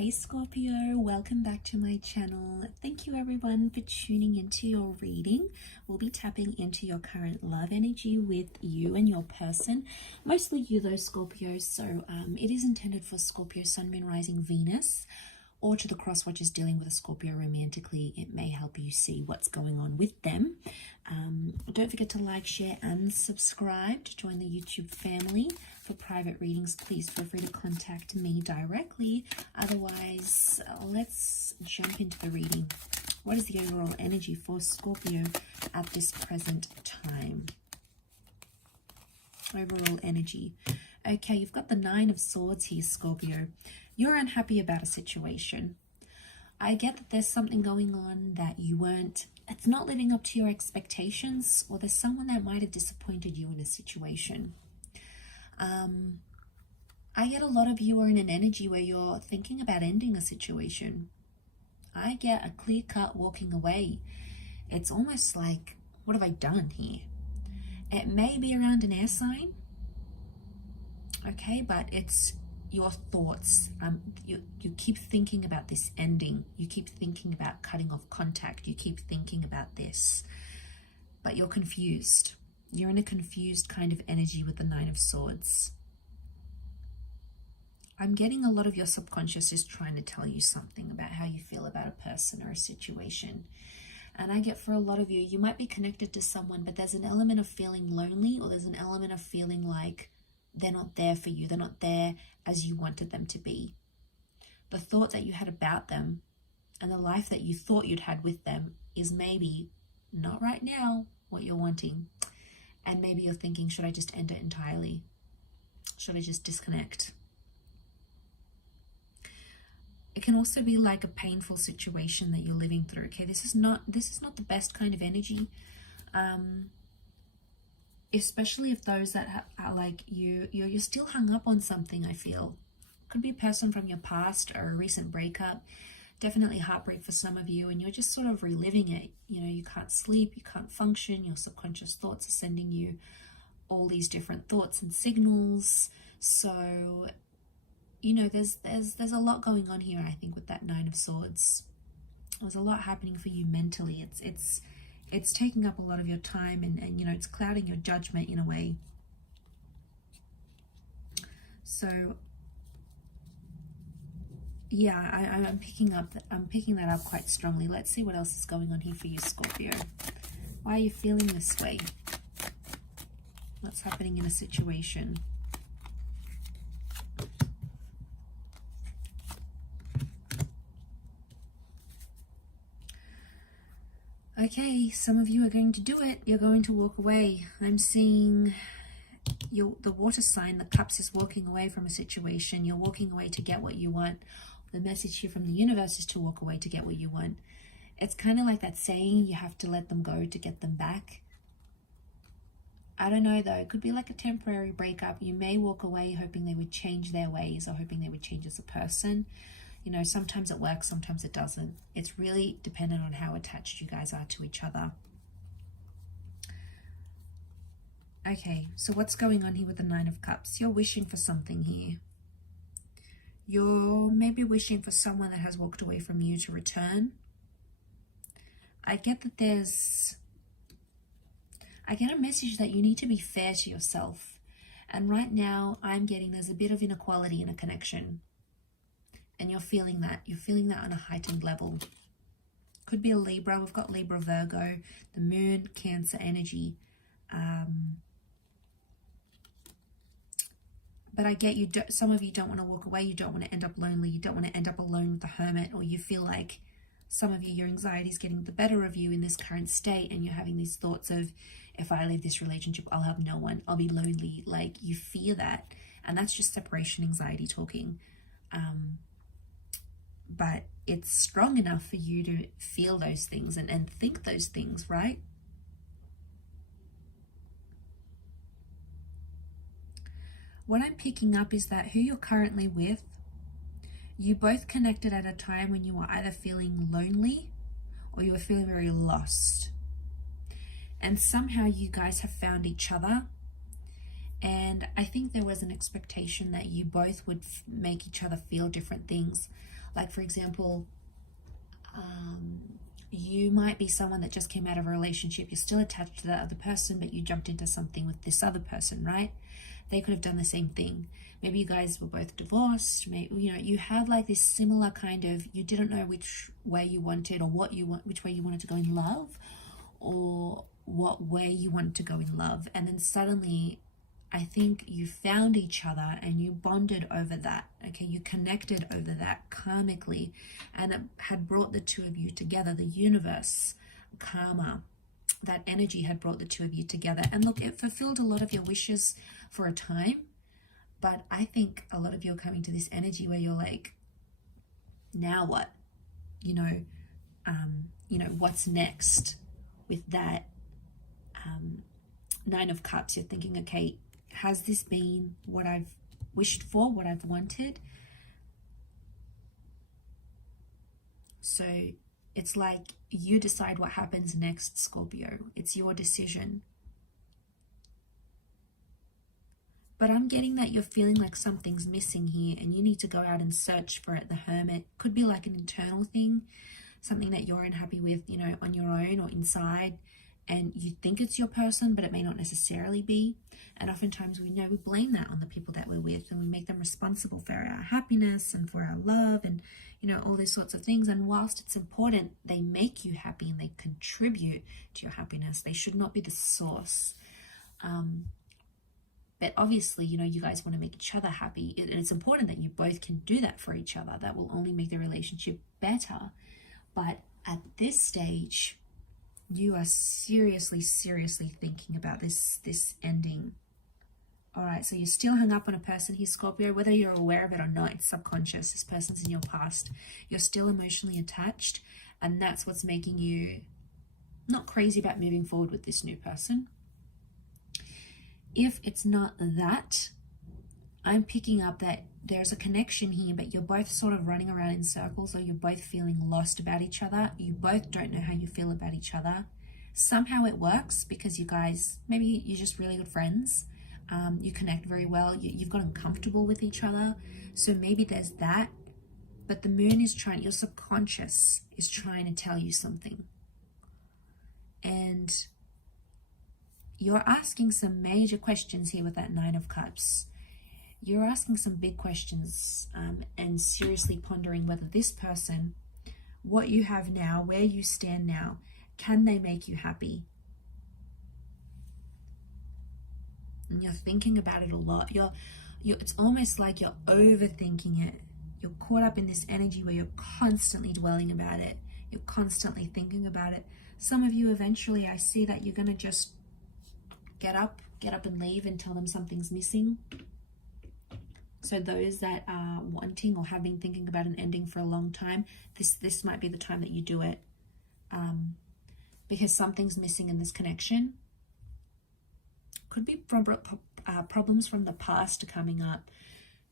Hey Scorpio, welcome back to my channel. Thank you everyone for tuning into your reading. We'll be tapping into your current love energy with you and your person. Mostly you though, Scorpio, so it is intended for Scorpio, Sun, Moon, Rising, Venus, or to the cross watchers dealing with a Scorpio romantically. It may help you see what's going on with them. Don't forget to like, share, and subscribe to join the YouTube family. For private readings, please feel free to contact me directly. Otherwise, let's jump into the reading. What is the overall energy for Scorpio at this present time? Overall energy. Okay, you've got the Nine of Swords here, Scorpio. You're unhappy about a situation. I get that there's something going on that it's not living up to your expectations, or there's someone that might have disappointed you in a situation. I get a lot of you are in an energy where you're thinking about ending a situation. I get a clear-cut walking away. It's almost like, what have I done here? It may be around an air sign, okay, but it's your thoughts. You keep thinking about this ending. You keep thinking about cutting off contact. You keep thinking about this, but you're confused. You're in a confused kind of energy with the Nine of Swords. I'm getting a lot of your subconscious is trying to tell you something about how you feel about a person or a situation. And I get for a lot of you, you might be connected to someone, but there's an element of feeling lonely, or there's an element of feeling like they're not there for you. They're not there as you wanted them to be. The thought that you had about them and the life that you thought you'd had with them is maybe not right now what you're wanting. And maybe you're thinking, should I just end it entirely? Should I just disconnect? It can also be like a painful situation that you're living through. Okay, this is not the best kind of energy. Especially if those that are like you're still hung up on something. I feel could be a person from your past or a recent breakup. Definitely heartbreak for some of you, and you're just sort of reliving it. You know, you can't sleep, you can't function. Your subconscious thoughts are sending you all these different thoughts and signals. So, you know, there's a lot going on here. I think with that Nine of Swords, there's a lot happening for you mentally. It's taking up a lot of your time, and you know, it's clouding your judgment in a way. So yeah, I'm picking that up quite strongly. Let's see what else is going on here for you, Scorpio. Why are you feeling this way? What's happening in a situation? Okay, some of you are going to do it. You're going to walk away. I'm seeing the water sign, the cups, is walking away from a situation. You're walking away to get what you want. The message here from the universe is to walk away to get what you want. It's kind of like that saying, you have to let them go to get them back. I don't know though. It could be like a temporary breakup. You may walk away hoping they would change their ways, or hoping they would change as a person. You know, sometimes it works, sometimes it doesn't. It's really dependent on how attached you guys are to each other. Okay, so what's going on here with the Nine of Cups? You're wishing for something here. You're maybe wishing for someone that has walked away from you to return. I get a message that you need to be fair to yourself. And right now I'm getting there's a bit of inequality in a connection. And you're feeling that. You're feeling that on a heightened level. Could be a Libra. We've got Libra, Virgo, the Moon, Cancer energy. But I get some of you don't want to walk away. You don't want to end up lonely. You don't want to end up alone with the Hermit. Or you feel like some of you, your anxiety is getting the better of you in this current state. And you're having these thoughts of, if I leave this relationship, I'll have no one. I'll be lonely. Like, you fear that. And that's just separation anxiety talking. But it's strong enough for you to feel those things and think those things, right? What I'm picking up is that who you're currently with, you both connected at a time when you were either feeling lonely or you were feeling very lost. And somehow you guys have found each other. And I think there was an expectation that you both would make each other feel different things. Like, for example, you might be someone that just came out of a relationship. You're still attached to that other person, but you jumped into something with this other person, right? They could have done the same thing. Maybe you guys were both divorced. Maybe, you know, you have like this similar kind of, you didn't know which way you wanted, or which way you wanted to go in love, or what way you wanted to go in love. And then suddenly, I think you found each other and you bonded over that. Okay, you connected over that karmically, and it had brought the two of you together. The universe, karma, that energy had brought the two of you together. And look, it fulfilled a lot of your wishes for a time, but I think a lot of you are coming to this energy where you're like, now what? You know, what's next with that Nine of Cups? You're thinking, okay, has this been what I've wished for, what I've wanted? So it's like you decide what happens next, Scorpio. It's your decision. But I'm getting that you're feeling like something's missing here and you need to go out and search for it. The Hermit could be like an internal thing, something that you're unhappy with, you know, on your own or inside, and you think it's your person, but it may not necessarily be. And oftentimes we blame that on the people that we're with, and we make them responsible for our happiness and for our love and, you know, all these sorts of things. And whilst it's important, they make you happy and they contribute to your happiness. They should not be the source. But obviously, you know, you guys want to make each other happy. And it's important that you both can do that for each other. That will only make the relationship better. But at this stage, you are seriously thinking about this ending. All right, so you're still hung up on a person here, Scorpio, whether you're aware of it or not. It's subconscious. This person's in your past. You're still emotionally attached, and that's what's making you not crazy about moving forward with this new person. If it's not that, I'm picking up that there's a connection here, but you're both sort of running around in circles, or you're both feeling lost about each other. You both don't know how you feel about each other. Somehow it works because you guys, maybe you're just really good friends. You connect very well. You've gotten comfortable with each other. So maybe there's that. But the moon is trying, your subconscious is trying to tell you something. And you're asking some major questions here with that Nine of Cups. You're asking some big questions and seriously pondering whether this person, what you have now, where you stand now, can they make you happy? And you're thinking about it a lot. It's almost like you're overthinking it. You're caught up in this energy where you're constantly dwelling about it. You're constantly thinking about it. Some of you eventually, I see that you're going to just get up and leave and tell them something's missing. So those that are wanting or have been thinking about an ending for a long time, this might be the time that you do it, because something's missing in this connection. Could be problems from the past coming up.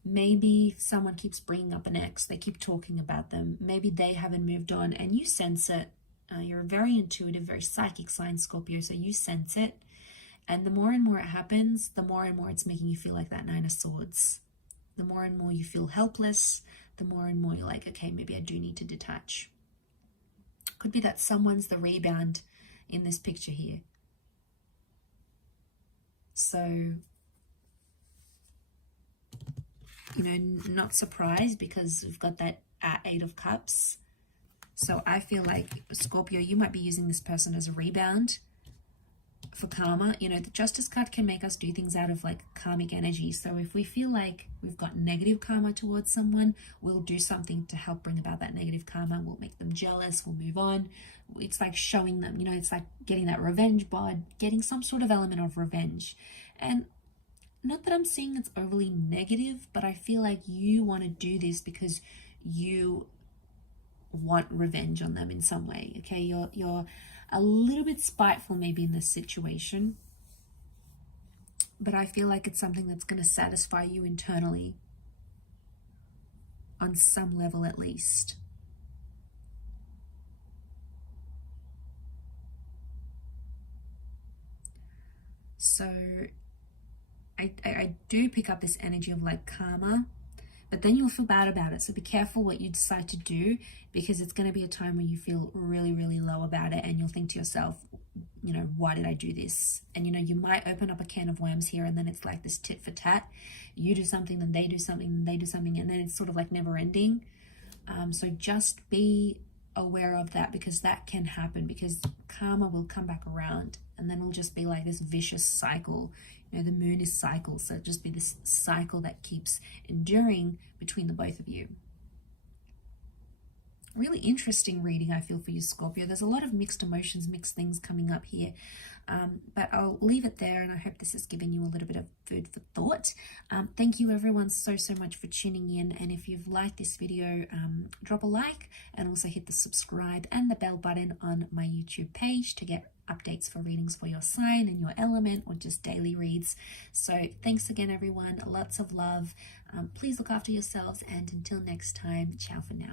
Maybe someone keeps bringing up an ex. They keep talking about them. Maybe they haven't moved on and you sense it. You're a very intuitive, very psychic sign, Scorpio, so you sense it. And the more and more it happens, the more and more it's making you feel like that Nine of Swords. The more and more you feel helpless, the more and more you're like, okay, maybe I do need to detach. Could be that someone's the rebound in this picture here. So, you know, not surprised because we've got that Eight of Cups. So I feel like, Scorpio, you might be using this person as a rebound for karma. You know, the Justice card can make us do things out of like karmic energy. So if we feel like we've got negative karma towards someone, we'll do something to help bring about that negative karma. We'll make them jealous. We'll move on. It's like showing them, you know, it's like getting that revenge bod, getting some sort of element of revenge. And not that I'm saying it's overly negative, but I feel like you want to do this because you want revenge on them in some way. Okay, you're a little bit spiteful maybe in this situation, but I feel like it's something that's going to satisfy you internally on some level at least. So I do pick up this energy of like karma, but then you'll feel bad about it. So be careful what you decide to do, because it's going to be a time where you feel really, really low about it, and you'll think to yourself, you know, why did I do this? And, you know, you might open up a can of worms here, and then it's like this tit for tat. You do something, then they do something, then they do something, and then it's sort of like never ending. So just be aware of that, because that can happen, because karma will come back around, and then it'll just be like this vicious cycle. You know, the moon is cycle, so it'll just be this cycle that keeps enduring between the both of you. Really interesting reading, I feel, for you, Scorpio. There's a lot of mixed emotions, mixed things coming up here, but I'll leave it there, and I hope this has given you a little bit of food for thought. Thank you everyone so much for tuning in, and if you've liked this video, drop a like, and also hit the subscribe and the bell button on my YouTube page to get updates for readings for your sign and your element, or just daily reads. So thanks again everyone, lots of love. Please look after yourselves, and until next time, ciao for now.